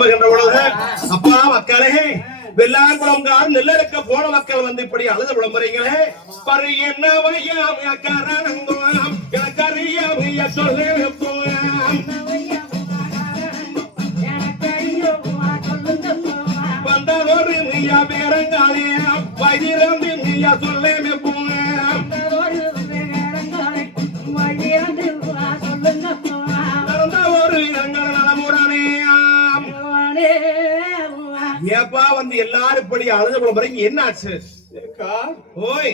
பொழுது அப்பா மக்களே வெள்ளாங்குளம்கார் நெல்லறுக்க போன மக்கள் வந்து இப்படி அழுத விளம்புறீங்களே? பரு என்ன வையாம் காரணங்குளம் எனக்கு சொல்ல போலாம் வந்ததொரு நீயா பேரங்காலே வயிறந்து நீயா சொல்லேமே ஏப்பா வந்து எல்லாரும் இப்படி அழுத விளம்புறீங்க என்ன ஆச்சு? ஓய்.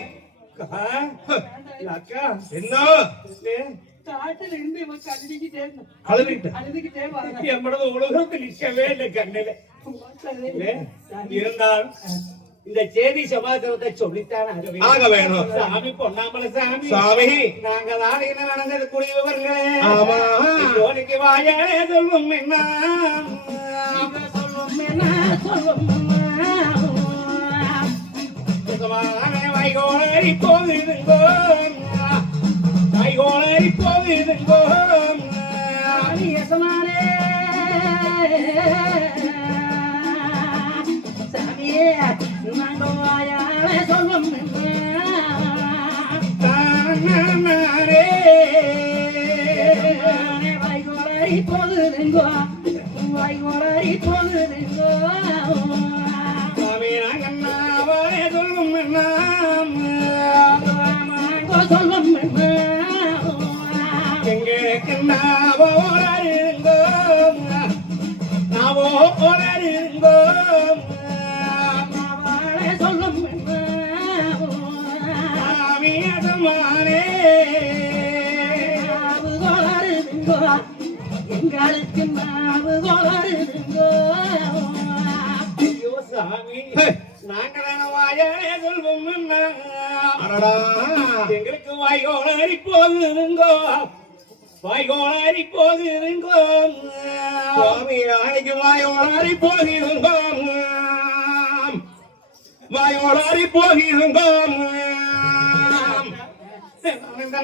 என்ன? காட்டுல இருந்து இவன் கழுவிக்கிட்டே இருந்தான். அழுதுகிட்ட அழுதுகிட்டே வரான். எம்மனது உலகத்தில் நிற்கவே இல்லை கண்ணில. இல்ல? இருந்தாலும் இந்த செய்தி சமாச்சாரத்தை சொல்லித்தான் ஆக வேணும். சாமி பொன்னாமல சாமி. சாமி. நாங்க தான் என்ன நடந்தது கூடியவர்களே. வாயாலே சொல்லும் என்ன சுகமான வைகோளரி போகுதுங்கோ வைகோளரி போகுதுங்கோ தானே சாமி எங்களுக்கு வாய்கோளரி போகுதுங்கோ வாய்கோளரி போகுதுங்கோ சுவாமி நாளைக்கு வாயோடாரி போகிறோம் வாயோடாரி போகிறோம்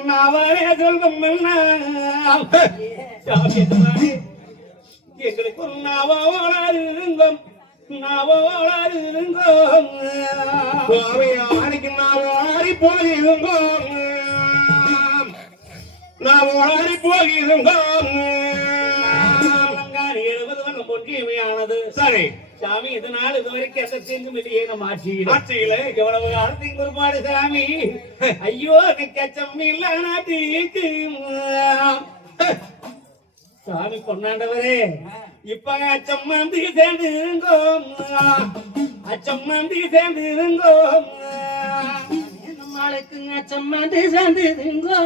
நாவரே சொல்லும் எங்களுக்கு ஒரு நாவோளாறு இருங்கோம் நாவோளாறு இருங்கோம் சுவாமி நாளைக்கு நான் ஓடி போகிறோம் நான் ஓடி போகிறோம் அலங்காரி எழுபது வண்ணம் ஒன்றியமையானது சரி. சாமி இதனால் இதுவரைக்கும் எந்த தீங்கும் இல்லையே நம்ம ஆட்சியில்? ஆட்சியிலே? எவ்வளவு காலத்துக்கு ஒருபாடு சாமி? ஐயோ எனக்கு அச்சம் இல்ல நாட்டுக்கு சாமி கொண்டாண்டவரே இப்ப அச்சம் வந்து சேர்ந்து இருங்கோ அச்சம் வந்து சேர்ந்து இருங்கோ நம்மளுக்கு அச்சம்மாந்து சந்துதுங்கோ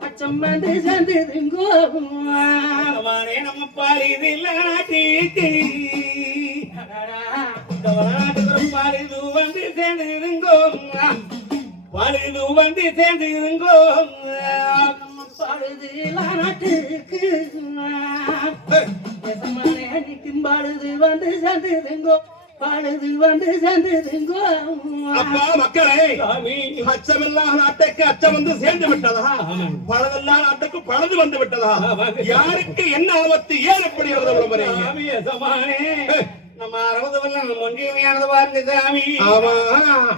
அச்சம்மாந்து சந்துதுங்கோ பகவானே நம்ம பாரு இது இல்ல நாட்டுக்கு பாலிது வந்து சேர்ந்து இருங்கோ பாலிது வந்து சேர்ந்து இருங்கோ நம்ம பழுது நாட்டுக்கு பழுது வந்து சந்துதுங்கோ பழுது வந்து சந்துதுங்கோ அப்பா மக்களே சாமி. அச்சமில்லா நாட்டுக்கு அச்சம் வந்து சேர்ந்து விட்டதா? பழதெல்லா நாட்டுக்கு பழது வந்து விட்டதா? யாருக்கு என்ன ஆபத்து ஏன் எப்படி எசமானே நம்ம அறுபது வெள்ளம் நம்ம ஒன்றியமையானது பாருங்க சாமி. ஆமா.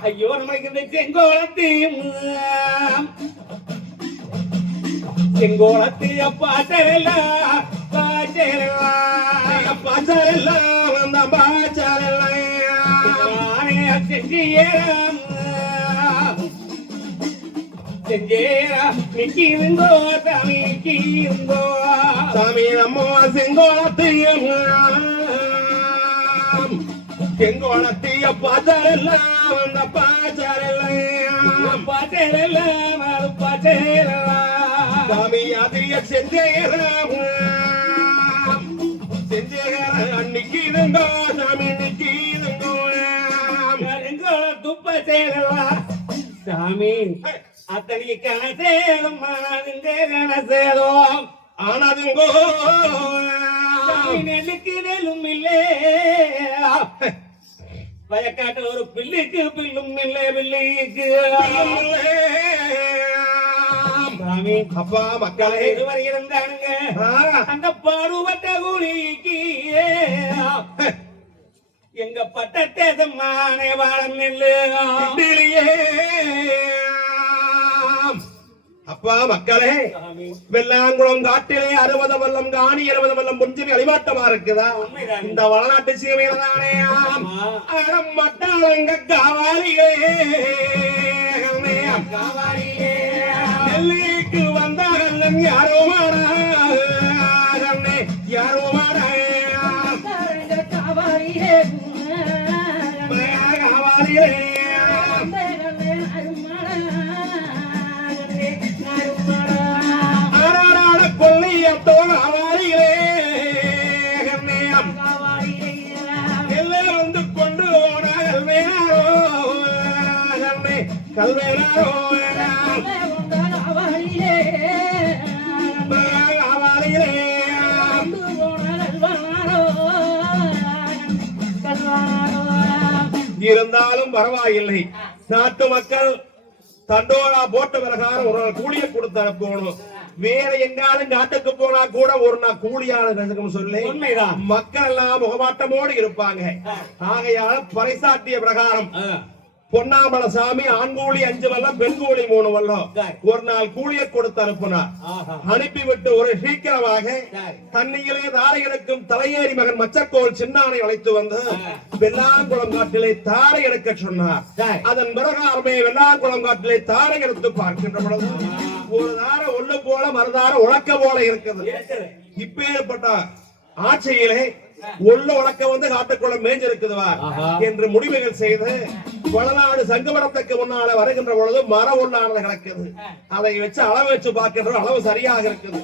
ஐயோ நம்மளுக்கு இந்த செங்கோலத்தையும் செங்கோலத்தை பாச்சரலா பாச்சரலா பாச்சாரெல்லாம் வந்த பாச்சாரெல்லாம் செஞ்சேரம். செஞ்சேரா நிக்கிருங்கோ சாமி நிக்கிருங்கோ சாமி நம்ம செங்கோலத்தையும் செங்கோலத்தைய பாச்சாரெல்லாம் வந்த பாச்சாரெல்லாம் பாச்சரலா பாச்சரலா சாமி அதைய செஞ்சேரம் செஞ்சேரம் அன்னைக்கு இருந்தோ சாமி இன்னைக்கு இருந்தோ. கருங்கோல துப்ப சேரலா? சாமி அத்தனை கணசேலம் மனதுங்க கணசேலம் ஆனதுங்கோ சாமி நெல்லுக்கு நெல்லும் இல்லே பயக்காட்ட ஒரு பில்லுக்கு பில்லும் இல்லை பில்லுக்கு அப்பா மக்களே இதுவரை இருந்தானுங்க அந்த பருவத்த குழிக்கு எங்க கூலிக்கு பட்டத்தேசமானே வாழம் நெல்லு அப்பா மக்களே வெள்ளாங்குளம் காட்டிலே அறுபது வல்லம் காணி இருபது வல்லம் புஞ்சவி அழிமாட்டமா இருக்குதா? உண்மைதான். இந்த வளநாட்டு சீமையில தானே ஆமா. மட்டாளங்க காவாரியே நெல்லிக்கு வந்தாகல்லன் யாரோ மாடா யாரோ மாடா காரங்க இருந்தாலும் பரவாயில்லை நாட்டு மக்கள் தண்டோரா போட்ட பிரகாரம் ஒரு நாள் கூலிய கொடுத்து அனுப்பணும் வேற எங்காலும் நாட்டுக்கு போனா கூட ஒரு நாள் கூலியான சொல்லி. மக்கள் எல்லாம் முகமாட்டமோடு இருப்பாங்க ஆகையால பறைசாட்டிய பிரகாரம். பொன்னாமல சாமி ஆண் கூலி அஞ்சு வல்லம் பெண் கூலி மூணு வல்லம். ஒரு நாள் கூலிய கொடுத்து அனுப்புனார். அனுப்பிவிட்டு ஒரு சீக்கிரமாக. தண்ணியிலே தாரை எடுக்கும் தலையேறி மகன் மச்சக்கோள் சின்னானை அழைத்து வந்து. வெள்ளாங்குளம் காட்டிலே தாரை எடுக்க சொன்னார். அதன் பிரகாரமே வெள்ளாங்குளம் காட்டிலே தாரை எடுத்து பார்க்கின்ற பொழுது ஒரு தார ஒண்ணு போல மறுதார உழக்க போல இருக்குது. இப்பேற்பட்ட ஆட்சியிலே உள்ள உழக்க வந்து காட்டுக்குள்ள மேஞ்சிருக்குதுவா. என்று முடிவுகள் செய்து வளநாடு சங்கமரத்துக்கு முன்னால வருகின்ற பொழுது மரம் ஒண்ணானது கிடக்குது. அதை வச்சு அளவு வச்சு பார்க்கின்ற அளவு சரியாக இருக்குது.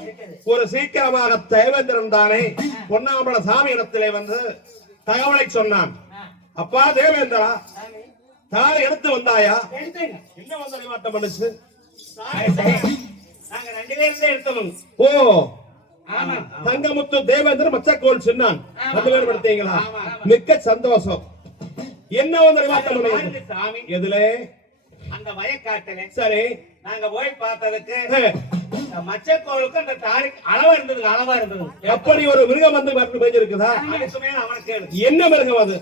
ஒரு சீக்கிரமாக தேவேந்திரன் தானே பொன்னாமல சாமி இடத்திலே வந்து தகவலை சொன்னான். அப்பா தேவேந்திரா தாரை எடுத்து வந்தாயா? என்ன வந்து அடிமாட்டம் பண்ணுச்சு? நாங்க ரெண்டு பேரும் எடுத்தோம். ஓ தங்கமுத்து தேவேந்திரன் மச்சக்கோள் சொன்னான். ஆமா. மிக்க சந்தோஷம். என்ன வந்து சாமி எதுல? அந்த வயக்காட்டுல. சரி. நாங்க போய் பார்த்ததுக்கு மச்சக்கோளுக்கு அந்த தாரிக்கு அளவா இருந்தது அளவா இருந்தது. அப்படி ஒரு மிருகம் வந்து மருந்து கேளு. என்ன மிருகம் அது?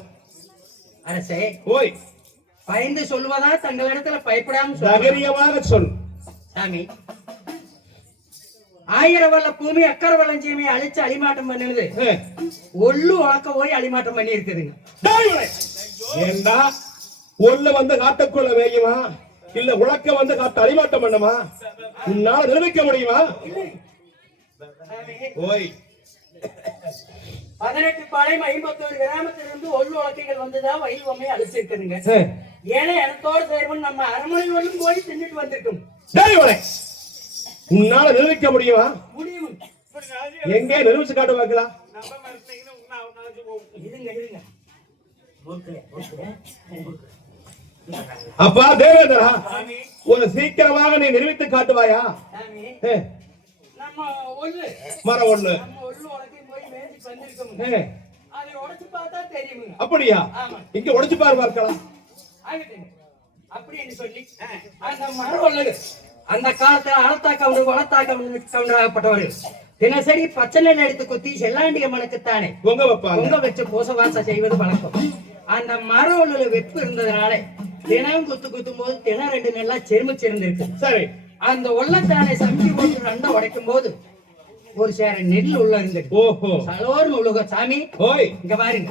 அரசே ஓய். பயந்து சொல்வதா தங்களிடத்துல பயப்படாம சொல்லுங்க. தைரியமாக சொல். சாமி ஆயிரம் வல்ல பூமி அக்கறை வளஞ்சியமை அழிச்சு அழிமாட்டம் பண்ணினது. ஹே, ஒல்லு உழக்க போய் அழிமாட்டம் பண்ணி இருக்குதுங்க ஏண்டா? ஒண்ணு வந்து காட்டுக்குள்ள வேயுமா இல்ல உழக்க வந்து காட்டு அடிமாட்டம் பண்ணுமா? உன்னால நிரூபிக்க முடியுமா? ஓய். பதினெட்டு பாளையம் ஐம்பத்தோரு கிராமத்திலிருந்து ஒல்லு உலக்கைகள் வந்துதான் வயல் பொம்மையை அழிச்சிருக்குதுங்க. ஏன்னா எனத்தோட சேர்வன் நம்ம அரண்மனை வரலும் போய் தின்னுட்டு வந்திருக்கும். உன்னால நிரூபிக்க முடியுமா? முடியும். எங்கே நிரூபிச்சு காட்டு பொறுக்கல. அப்பா தேவேந்திரா ஒரு சீக்கிரமாக நீ நிரூபித்து காட்டுவாயா? மரம் ஒண்ணு. அப்படியா? இங்க உடைச்சு பாரு பார்க்கலாம் அப்படின்னு சொல்லி அந்த மரம் உள்ளது. அந்த காலத்துல அழத்தா கவுண்டர் கவுண்டராகப்பட்டவர் தினசரி பச்சை எடுத்து குத்தி செல்லாண்டிய மனுக்குத்தானே பொங்க வைப்பாங்க. பொங்க வச்சு பூசவாசம் செய்வது வழக்கம். அந்த மரம் உள்ள வெப்பு இருந்ததுனால தினம் குத்து குத்தும் போது தினம் ரெண்டு நெல்லா செருமிச்சிருந்திருக்கு சரி. அந்த உள்ளத்தானை சமைச்சு போட்டு ரெண்டை உடைக்கும் போது ஒரு சேர நெல் உள்ள இருந்துட்டு ஓஹோ. சலோர்னு உலக சாமி. ஓய். இங்க பாருங்க.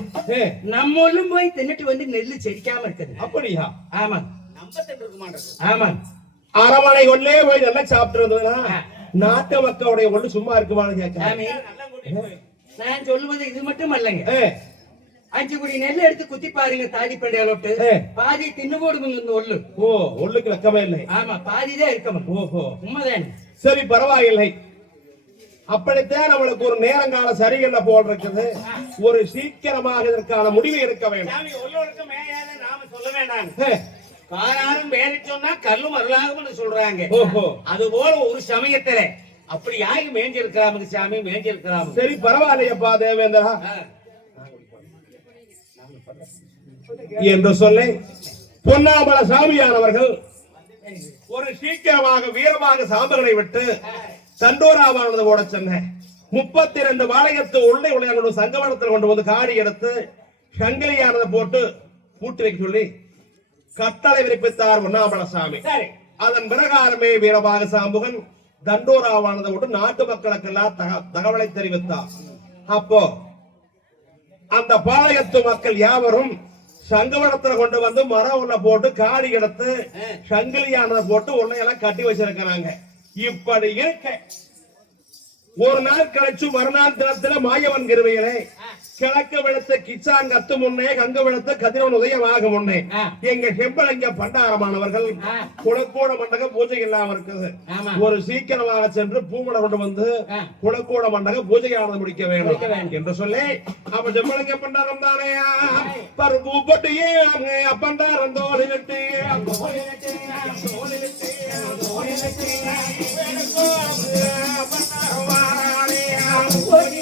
நம்ம உள்ளும் போய் தின்னுட்டு வந்து நெல்லு செரிக்காம இருக்குது. அப்படியா? ஆமா. மாட்டேங்குது ஆமா. அரமனை கொண்டே போய் நல்லா சாப்பிட்டு இருந்ததுன்னா நாட்டு மக்களுடைய ஒண்ணு சும்மா போய் நான் சொல்லுவது இது மட்டும் அல்லங்க. அஞ்சு குடி நெல் எடுத்து குத்தி பாருங்க தாடி பண்டையாலோட்டு ஏ. பாதி தின்னு போடுங்க இந்த ஒல்லு ஓ ஒண்ணுக்கு வெக்கமே இல்லை. ஆமா பாதிதான் இருக்கணும் ஓஹோ. உண்மைதான். சரி பரவாயில்லை. அப்படித்தான் நம்மளுக்கு ஒரு நேரங்கால சரிகள்ல போல் இருக்குது. ஒரு சீக்கிரமாக இதற்கான முடிவு இருக்க வேண்டும். காராரும் வேலை சொன்னா கல்லும் அருளாகும்னு சொல்றாங்க. ஓஹோ. அது போல ஒரு சமயத்துல அப்படி யாரு மேய்ஞ்சிருக்கிறாமுங்க சாமி மேய்ஞ்சிருக்கிறாம சரி பரவாயில்லையப்பா தேவேந்திரா. என்று சொல்லி பொன்னாமல சாமியானவர்கள் ஒரு சீக்கிரமாக வீரமாக சாம்பல்களை விட்டு தண்டோராவானது ஓட சொன்னேன் முப்பத்தி ரெண்டு வாளையத்து உள்ளே உடைய கொண்டு சங்கமனத்தில் கொண்டு வந்து காடி எடுத்து சங்கிலியானதை போட்டு பூட்டி வைக்க சொல்லி கட்டளை விரிப்பித்தார் உண்ணாமலசாமி அதன் பிரகாரமே வீரபாக சாம்புகன் தண்டோராவானதை விட்டு நாட்டு மக்களுக்கெல்லாம் தக- தகவலை தெரிவித்தார். அப்போ அந்த பாளையத்து மக்கள் யாவரும் சங்கவனத்துல கொண்டு வந்து மரம் ஒண்ண போட்டு காடி எடுத்து சங்கிலியானதை போட்டு உன்னையெல்லாம் கட்டி வச்சிருக்கிறாங்க. இப்படி இருக்க ஒரு நாள் கழிச்சு மறுநாள் தினத்துல மாயவன் கிருவையிலே கிழக்கு வெளுத்த கிச்சான் கத்து முன்னே கங்கு வெளுத்த கதிரவன் உதயமாக முன்னே. எங்க செம்பளங்க பண்டாரமானவர்கள். குளக்கூட மண்டக பூஜை இல்லாம இருக்குது. ஒரு சீக்கிரமாக சென்று பூமலை கொண்டு வந்து. குளக்கூட மண்டக பூஜையானது முடிக்க முடிக்க வேண்டும். என்று சொல்லி அப்ப செம்பளங்க பண்டாரம் தானே பருப்பு பொட்டியே அங்க பண்டாரம் தோழி நட்டு தோழி நட்டு தோழி நட்டு தோழி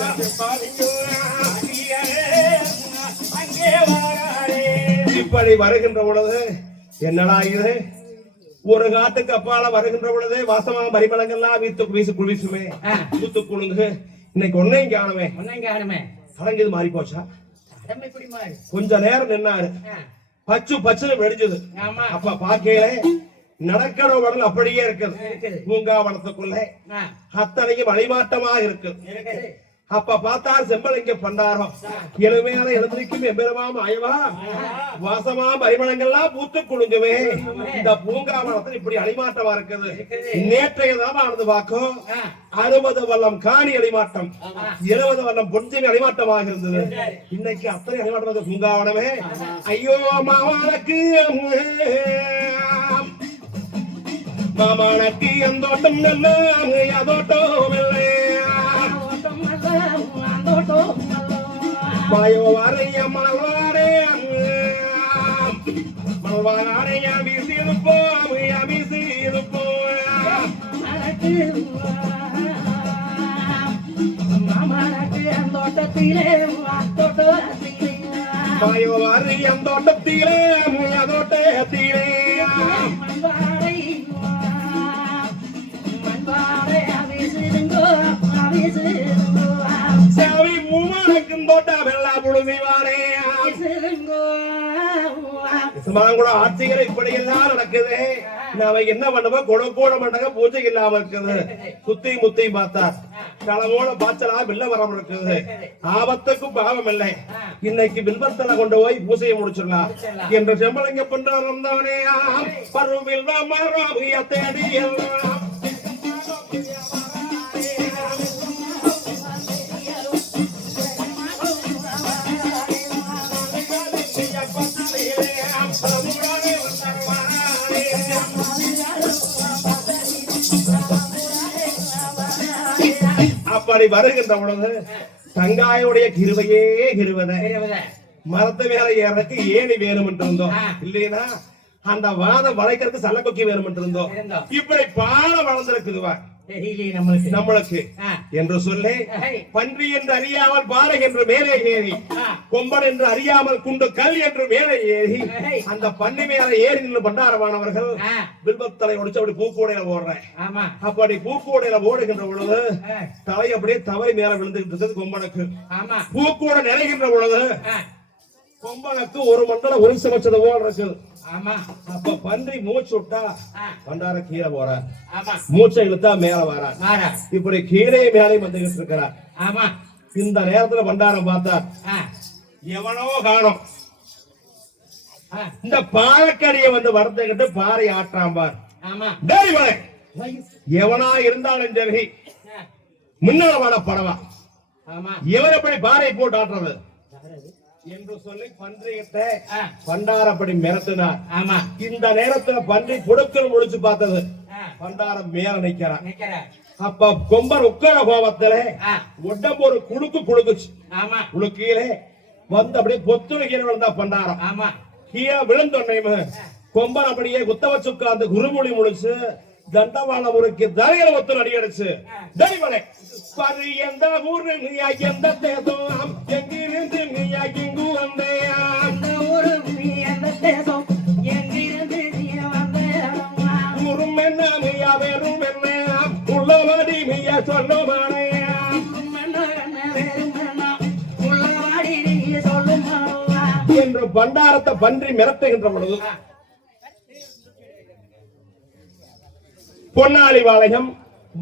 நட்டு இப்படி வருகின்ற பொழுது என்னடா இது? ஒரு காட்டுக்கு அப்பால வருகின்ற பொழுது வாசமா பரிமளங்கள்லாம் வீத்து வீசு குளிசுமே. கூத்து குழுங்கு இன்னைக்கு ஒன்னையும் காணுமே. ஒன்னும் காணுமே. கலங்கிது மாறி போச்சா? கொஞ்ச நேரம் நின்னாரு. பச்சு பச்சுன்னு வெடிச்சது. ஆமா. அப்ப பாக்கையில நடக்கிற உடல் அப்படியே இருக்குது. இருக்குது. பூங்காவனத்துக்குள்ள ஆ. அத்தனையும் வழிமாட்டமாக இருக்கு இருக்குது. அப்ப பார்த்தார் செம்பலிங்க பண்டாரம். எளிமையான எழுந்திருக்கும் எம்பெருமாம் அயவா வாசமா பரிமளங்கள்லாம் பூத்து குலுங்குவே இந்த பூங்காவனத்தில் இப்படி அழிமாட்டமா இருக்குது. நேற்றைய தான் ஆனது பார்க்கும். அறுபது வல்லம் காணி அழிமாட்டம் ஆமா. இருபது வல்லம் பொன்சின் அழிமாட்டமாக இருந்தது. இன்னைக்கு அத்தனை அழிமாட்டம் பூங்காவனமே ஐயோ மாமானுக்கு மாமானுக்கு எந்தோட்டம் நல்ல அதோட்டம் இல்லை. ஓட்டம் அல்ல, ஆந்தோட்டம் அல்ல. மாயோ வாரைய மணவாரே மணவாரைய தோட்டத்திலே தோட்டத்திலே சுமாங்கூட ஆட்சிகள் இப்படி எல்லாம் நடக்குது. நாம என்ன பண்ணுவோம்? குட கூட மண்டக பூஜை இல்லாம இருக்குது. சுத்தி முத்தி பார்த்தா களவோட பாய்ச்சலா வில்ல வரம் இருக்குது. ஆபத்துக்கும் பாவம் இல்லை. இன்னைக்கு வில்வத்தல கொண்டு போய் பூஜையை முடிச்சிடலாம். என்று செம்பளங்க பண்றார் வந்தவனே பருவில் தேடி எல்லாம். அப்படி வருகின்ற பொழுது தங்காயுடைய கிருவையே கிருவதை. மரத்து மேல ஏறதுக்கு ஏணி வேணும் இருந்தோம். இல்லையா அந்த வாதம் வளைக்கிறதுக்கு சல்லக்கொக்கி வேணும் இருந்தோம். இப்படி பாலம் வளர்ந்திருக்குதுவா. நம்மளுக்கு. என்று சொல்லி. பன்றி என்று அறியாமல் பாறை என்று மேலே ஏறி. கொம்பன் என்று அறியாமல் குண்டு கல் என்று மேலே ஏறி. அந்த பண்ணி மேல ஏறி நின்று பண்டாரமானவர்கள் ஆ, வில்வத்தலை ஒடிச்சு அப்படி பூக்கூடையில ஓடுறேன். அப்படி பூக்கூடையில ஓடுகின்ற பொழுது தலை அப்படியே தவறி மேல விழுந்துகிட்டு இருந்தது கொம்பனுக்கு. பூக்கூட நிறைகின்ற பொழுது கொம்பனுக்கு ஒரு மண்டலம் ஒரு சமைச்சது போல இருக்குது ஆமா. அப்ப பன்றி மூச்சு விட்டா பண்டார கீழே போறார். மூச்சை இழுத்தா மேல வரார். இப்படி கீழே மேலே வந்துகிட்டு இருக்கிறார். ஆமா. இந்த நேரத்துல பண்டாரம் பார்த்தார். எவனோ காணோம். இந்த பாலக்கடியை வந்து வளர்த்துக்கிட்டு பாறை ஆட்டாம் பார். ஆமா. டேய் மலை, எவனா இருந்தாலும் சரி முன்னால வாட படவா இவர் எப்படி பாறை போட்டு ஆட்டுறது? என்று சொல்லி ஆ, பண்டாரப்படி மிரட்டினார். ஆமா. இந்த நேரத்துல பன்றி குடுக்கல் முடிச்சு பார்த்தது. பண்டாரம் மேல நிக்கிறான் நிக்கிற அப்ப கொம்பர் உட்கார கோபத்துல உடம்பு ஒரு குடுக்கு குடுக்குச்சு ஆமா. குடுக்கையிலே வந்து அப்படியே பொத்துணு கீழே விழுந்தா பண்டாரம். ஆமா. கீழே விழுந்தொன்னை கொம்பன் அப்படியே குத்த வச்சு உட்கார்ந்து குருமொழி முழிச்சு தண்டவாள முறைக்கு தரையில ஒத்து அடியடிச்சு. தடிமலை பரு எந்த ஊரு நீயா எந்த தேசம்? எங்கிருந்து நீயா இங்கு வந்தேயா? அந்த ஊரு நீ அந்த தேசம்? எங்கிருந்து நீ வந்தேடா ஊரும் என்ன நீயா வெறும் என்ன உள்ளபடி நீயா என்று பண்டாரத்தை பன்றி மிரட்டுகின்ற பொழுது பொன்னாளி வாளையம்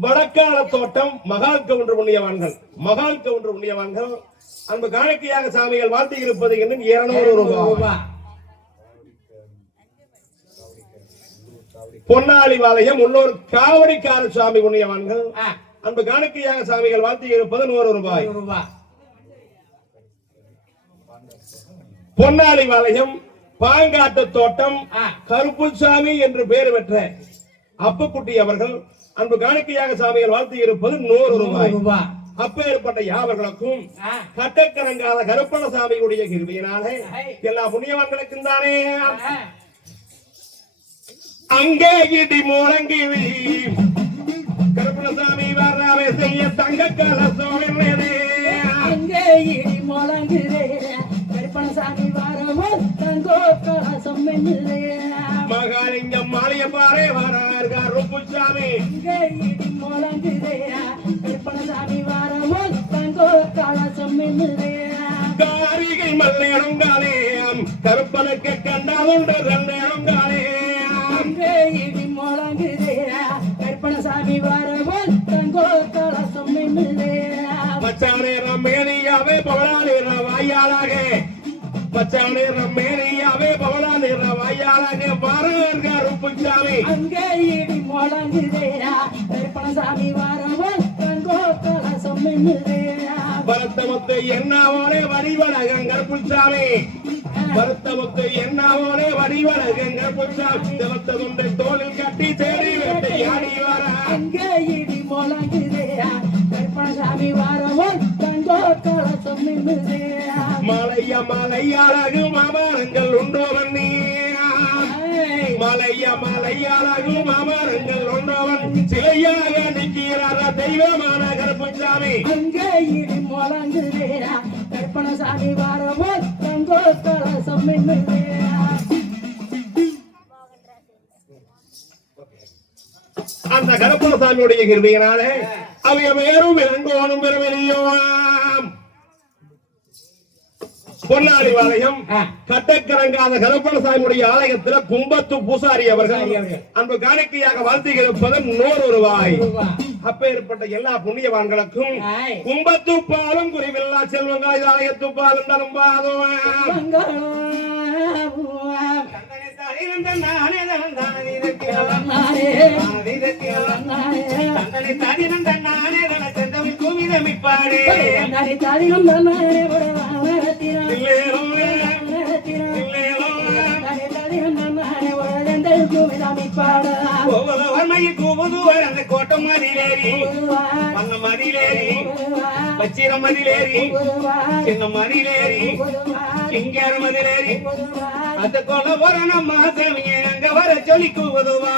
வடக்கால தோட்டம் மகால் கவுண்டர் புண்ணியவான்கள். மகால் கவுண்டர் புண்ணியவான்கள். அன்பு காணிக்கையாக சாமிகள் வாழ்த்தி இருப்பது இன்னும் இருநூறு ரூபாய் பொன்னாளி வாளையம் உள்ளூர் காவடிக்கார சுவாமி புண்ணியவான்கள். அன்பு காணிக்கையாக சாமிகள் வாழ்த்தி இருப்பது நூறு ரூபாய் பொன்னாளி வாளையம் பாங்காட்டு தோட்டம் கருப்புசாமி என்று பெயர் பெற்ற அப்புக்குட்டி அவர்கள் அன்பு காணிக்கையாக சாமிகள் வாழ்த்தி இருப்பது நூறு ரூபாய் அப்பேற்பட்ட யாவர்களுக்கும் கட்டக்கரங்காத கருப்பணசாமியுடைய கிருபியினாலே எல்லா புண்ணியவான்களுக்கும் தானே. அங்கே இடி முழங்கிவி கருப்பணசாமி வராவே செய்ய தங்க கலசம் என்னதே காரிகை மல்லேடுங்காலேயம் கருப்பனுக்கு கண்டாலுண்டு ரெண்டேடுங்காலேயம் அங்கே இடி முழங்குதே கருப்பணசாமி வரவோ தங்கோ கலசம் என்னதே பச்சானே ரம்மேனியாவே பவளானே வாயாளாக. பச்சானே ரம்மேனியாவே பவளானே வாயாளாக வரார் கருப்புசாமி அங்கே இடி முழங்குதேயா கருப்பணசாமி வரவோ தங்கோ கலசம் வருத்தமுத்து என்னாவோனே வடிவழகன் கருப்புசாமி வருத்தமுத்து என்னாவோனே வடிவழகன் கருப்புசாமி செவத்ததுண்டை தோளில் கட்டி சேரி வெட்டி ஆடி வர அங்கே இடி முழங்குதேயா கலசம் என்னதேயா மலைய மலையழகு மாமரங்கள் உண்டோ வன்னி மலைய மலையழகு மாமரங்கள் உண்டோவன் சிலையாக நிற்கிறார தெய்வமான கருப்புசாமி. அங்கே இடி முழங்குதேயா கருப்பணசாமி வரவோ தங்கோ கலசம் அந்த கருப்பசாமியுடைய கிருபியினாலே அவைய வேறும் இறங்கோனும் பெருமெளியோம் பொன்னாடி வாளையம் கட்டக்கரங்காத கருப்பணசாமியுடைய ஆலயத்துல கும்பத்து பூசாரி அவர்கள் அன்பு காணிக்கையாக வாழ்த்தி இருப்பது நூறு ரூபாய் அப்பேற்பட்ட எல்லா புண்ணியவான்களுக்கும். கும்பத்து பாலும் குறிவில்லா செல்வங்கள் ஆலயத்து பாலும் தரும் பாதம். கோட்டம் மதிலேறி மன்ன மதிலேறி பச்சீர மதிலேறி சின்ன மதிலேறி. சிங்கார மதிலேறி அந்த கொலை வர நம்ம சாமிய அங்க வர சொல்லி கூவுதுவா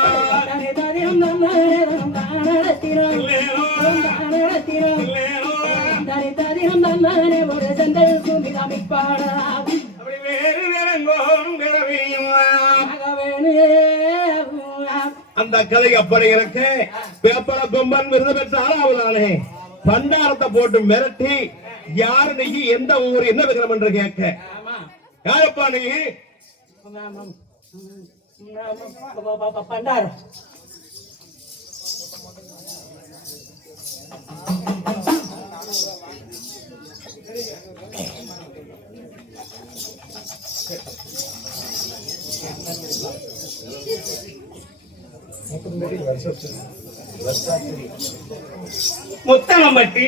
அப்படி வேறு அந்த கதை அப்படி இருக்கு. பேப்பர கொம்பன் விருது பெற்ற நாளே பண்டாரத்தை போட்டு மிரட்டி யாரு நீ எந்த ஊர் என்ன விக்கிரம் என்று கேட்க. யாரப்பா நீ? பண்டாரம். முத்தனம்பட்டி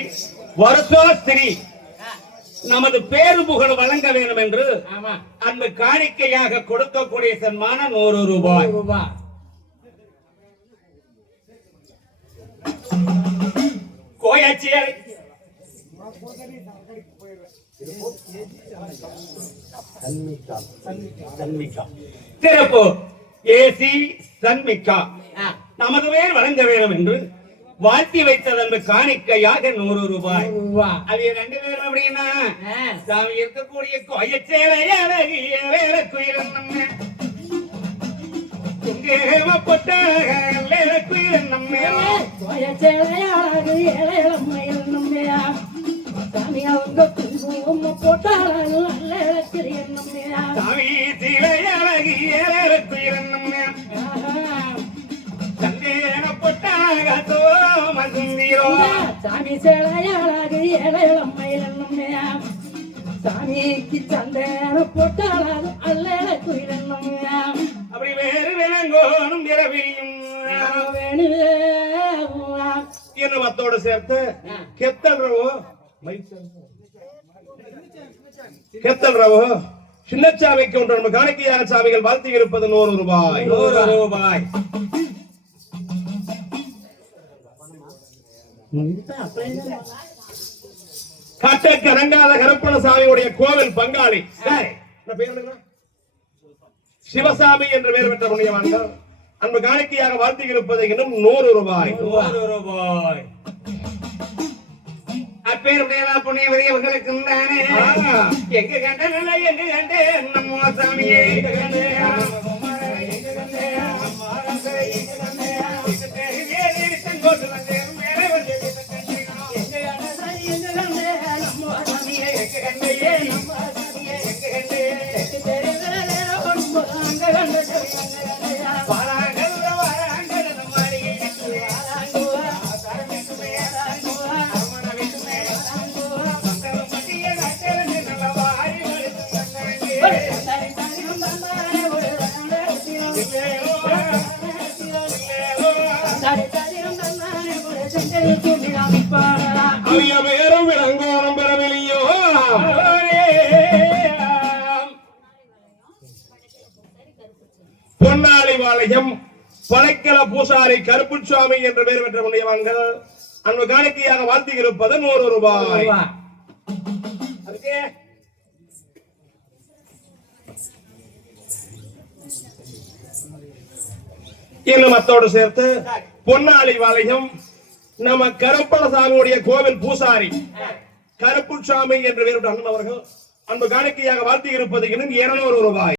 வருஷோஸ்திரி நமது பேரு புகழ் வழங்க வேண்டும் என்று அந்த காணிக்கையாக கொடுக்கக்கூடிய சன்மானம் நூறு ரூபாய். சன்மிகா சிறப்பு. ஏசி சன்மிகா நமது பேர் வழங்க வேண்டும் என்று வாழ்த்தி வைத்ததன் காணிக்கையாக நூறு ரூபாய். ரூபா. அது ரெண்டு பேரும் அப்படின்னா? சாமி இருக்கக்கூடிய கோயச்சேலை அழகிய வேற குயிலும் நம்ம. குங்கேமப்பட்ட வேற குயிலும் நம்ம. ஏழையளமையில் நம்மையா. சாமி அவங்க குங்குமம் போட்டாலும் நல்ல இழக்கிறீ நம்மையா. சாமி சிலை அழகிய வேற குயிலும் நம்ம சாமி சேலையாளாக ஏழையளமையில் நம்மையா. சாமிக்கு சந்தேன போட்டாலும் அல்ல குயில் நம்மையா. அப்படி வேறு விலங்கோனும் இரவியும் வேணுவே இன்னும் மத்தோட சேர்த்து. கெத்தல் ரவு? கெத்தல் ரவு? சின்னச்சாமிக்கு ஒன்று நம்ம காணிக்கையாக சாமிகள் வாழ்த்தி இருப்பது நூறு ரூபாய். நூறு ரூபாய். கட்டக்கு அடங்காத கருப்பண சாமியுடைய கோவில் பங்காளி? சிவசாமி என்று பெயர் பெற்ற புண்ணியவான்கள் அன்பு காணிக்கையாக வாழ்த்தி இருப்பது இன்னும் நூறு ரூபாய் நூறு ரூபாய் அப்பேருடைய புண்ணியவரியவர்களுக்கு தானே ஆ. எங்க கண்ட நிலை எங்க கண்டே நம்ம சாமியே எங்க கண்டே அவைய வேறும் விளங்கோரம் பெறவில்லையோ? பொன்னாளி வாளையம் பழைக்கல பூசாரி கருப்புசாமி என்று பெயர் பெற்ற புண்ணியவான்கள் அன்பு காணிக்கையாக வாழ்த்தி இருப்பது நூறு ரூபாய். அதுக்கு இன்னும் அத்தோடு சேர்த்து பொன்னாளி வாளையம் நம்ம கருப்பணசாமியுடைய கோவில் பூசாரி கருப்புசாமி என்று பெயர் அண்ணன் அவர்கள் அன்பு காணிக்கையாக வாழ்த்தி இருப்பது இன்னும் இருநூறு ரூபாய்.